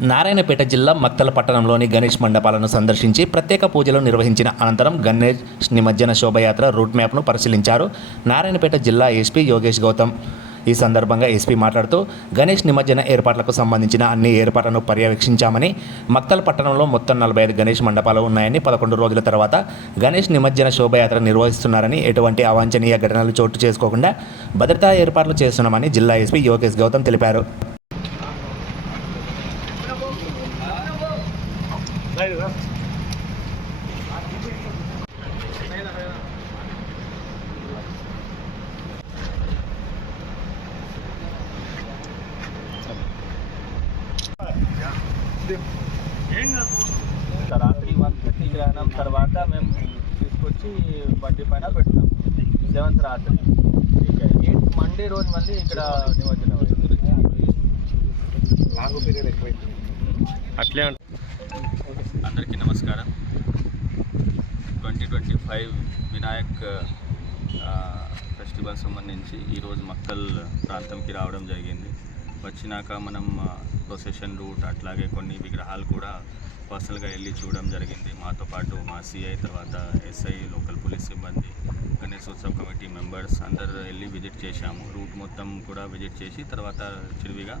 నారాయణపేట జిల్లా మత్తల పట్టణంలోని గణేష్ మండపాలను సందర్శించి ప్రత్యేక పూజలు నిర్వహించిన అనంతరం గణేష్ నిమజ్జన శోభయాత్ర రూట్ మ్యాప్ను పరిశీలించారు నారాయణపేట జిల్లా ఎస్పీ యోగేష్ గౌతమ్. ఈ సందర్భంగా ఎస్పీ మాట్లాడుతూ గణేష్ నిమజ్జన ఏర్పాట్లకు సంబంధించిన అన్ని ఏర్పాట్లను పర్యవేక్షించామని మక్తల్ పట్టణంలో మొత్తం నలభై ఐదు గణేష్ మండపాలు ఉన్నాయని పదకొండు రోజుల తర్వాత గణేష్ నిమజ్జన శోభయాత్ర నిర్వహిస్తున్నారని ఎటువంటి అవాంఛనీయ ఘటనలు చోటు చేసుకోకుండా భద్రతా ఏర్పాట్లు చేస్తున్నామని జిల్లా ఎస్పీ యోగేష్ గౌతమ్ తెలిపారు. రాత్రి వన్ థర్టీ గ్రహణం తర్వాత మేము తీసుకొచ్చి బండి పైన పెడతాం సెవెంత్ రాత్రి ఎయిత్ మండే రోజు మళ్ళీ ఇక్కడ నిమజ్జనం అవుతుంది. అట్లే అందరికీ నమస్కారం. Twenty twenty five Vinayak festival సంబంధించి ఈరోజు మక్కల్ ప్రాంతంకి రావడం జరిగింది. వచ్చినాక మనం ప్రొసెషన్ రూట్ అట్లాగే కొన్ని విగ్రహాలు కూడా పర్సనల్గా వెళ్ళి చూడడం జరిగింది. మాతో పాటు మా సిఐ తర్వాత ఎస్ఐ లోకల్ పోలీస్ సిబ్బంది గణేశోత్సవ కమిటీ మెంబర్స్ అందరు వెళ్ళి విజిట్ చేశాము. రూట్ మొత్తం కూడా విజిట్ చేసి తర్వాత చిరువిగా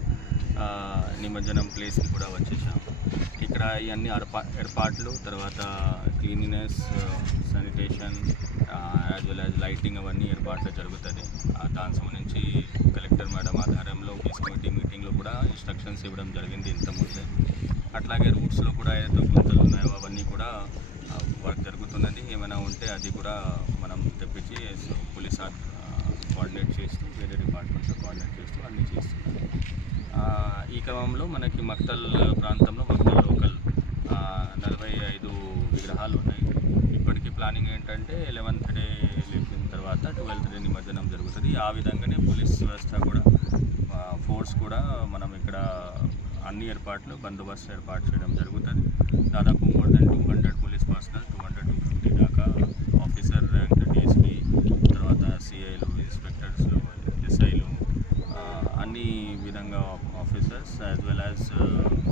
నిమజ్జనం ప్లేస్కి కూడా వచ్చేసాము. ఇక్కడ ఇవన్నీ ఏర్పాట్లు తర్వాత cleanliness sanitation as well as lighting అవన్నీ ఏర్పాట్లు జరుగుతుంది. దానికి సంబంధించి కలెక్టర్ మేడం ఆధారంలో పీస్ కమిటీ మీటింగ్లో కూడా ఇన్స్ట్రక్షన్స్ ఇవ్వడం జరిగింది ఇంతకుముందే. అట్లాగే రూట్స్లో కూడా ఏదైతే గుంతలు ఉన్నాయో అవన్నీ కూడా వర్క్ జరుగుతున్నది. ఏమైనా ఉంటే అది కూడా మనం తెప్పించి పోలీస్ కోఆర్డినేట్ చేస్తూ వేరే డిపార్ట్మెంట్తో కోఆర్డినేట్ చేస్తూ అన్నీ చేస్తున్నాం. ఈ క్రమంలో మనకి మక్తల్ ప్రాంతంలో మక్తల్ లోకల్ నలభై ఐదు విగ్రహాలు ఉన్నాయి. ఇప్పటికీ ప్లానింగ్ ఏంటంటే లెవెన్త్ డే లేపిన తర్వాత ట్వెల్త్ డే నిమజ్జనం జరుగుతుంది. ఆ విధంగానే పోలీస్ వ్యవస్థ కూడా ఫోర్స్ కూడా మనం ఇక్కడ అన్ని ఏర్పాట్లు బందోబస్తు ఏర్పాటు చేయడం జరుగుతుంది. దాదాపు more than two hundred police personnel two hundred young officers as well as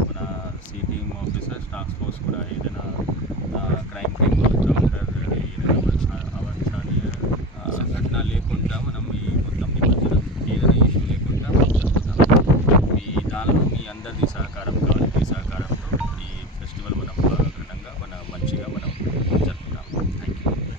మన సిటీఎం ఆఫీసర్స్ టాస్క్ ఫోర్స్ కూడా ఏదైనా క్రైమ్ క్రీమ్ జరుగుతూ ఏదైనా అవంశాన్ని సంఘటన లేకుండా మనం మొత్తం నిబంధన ఏదైనా ఇష్యూ మీ దానిలో మీ అందరినీ సహకారం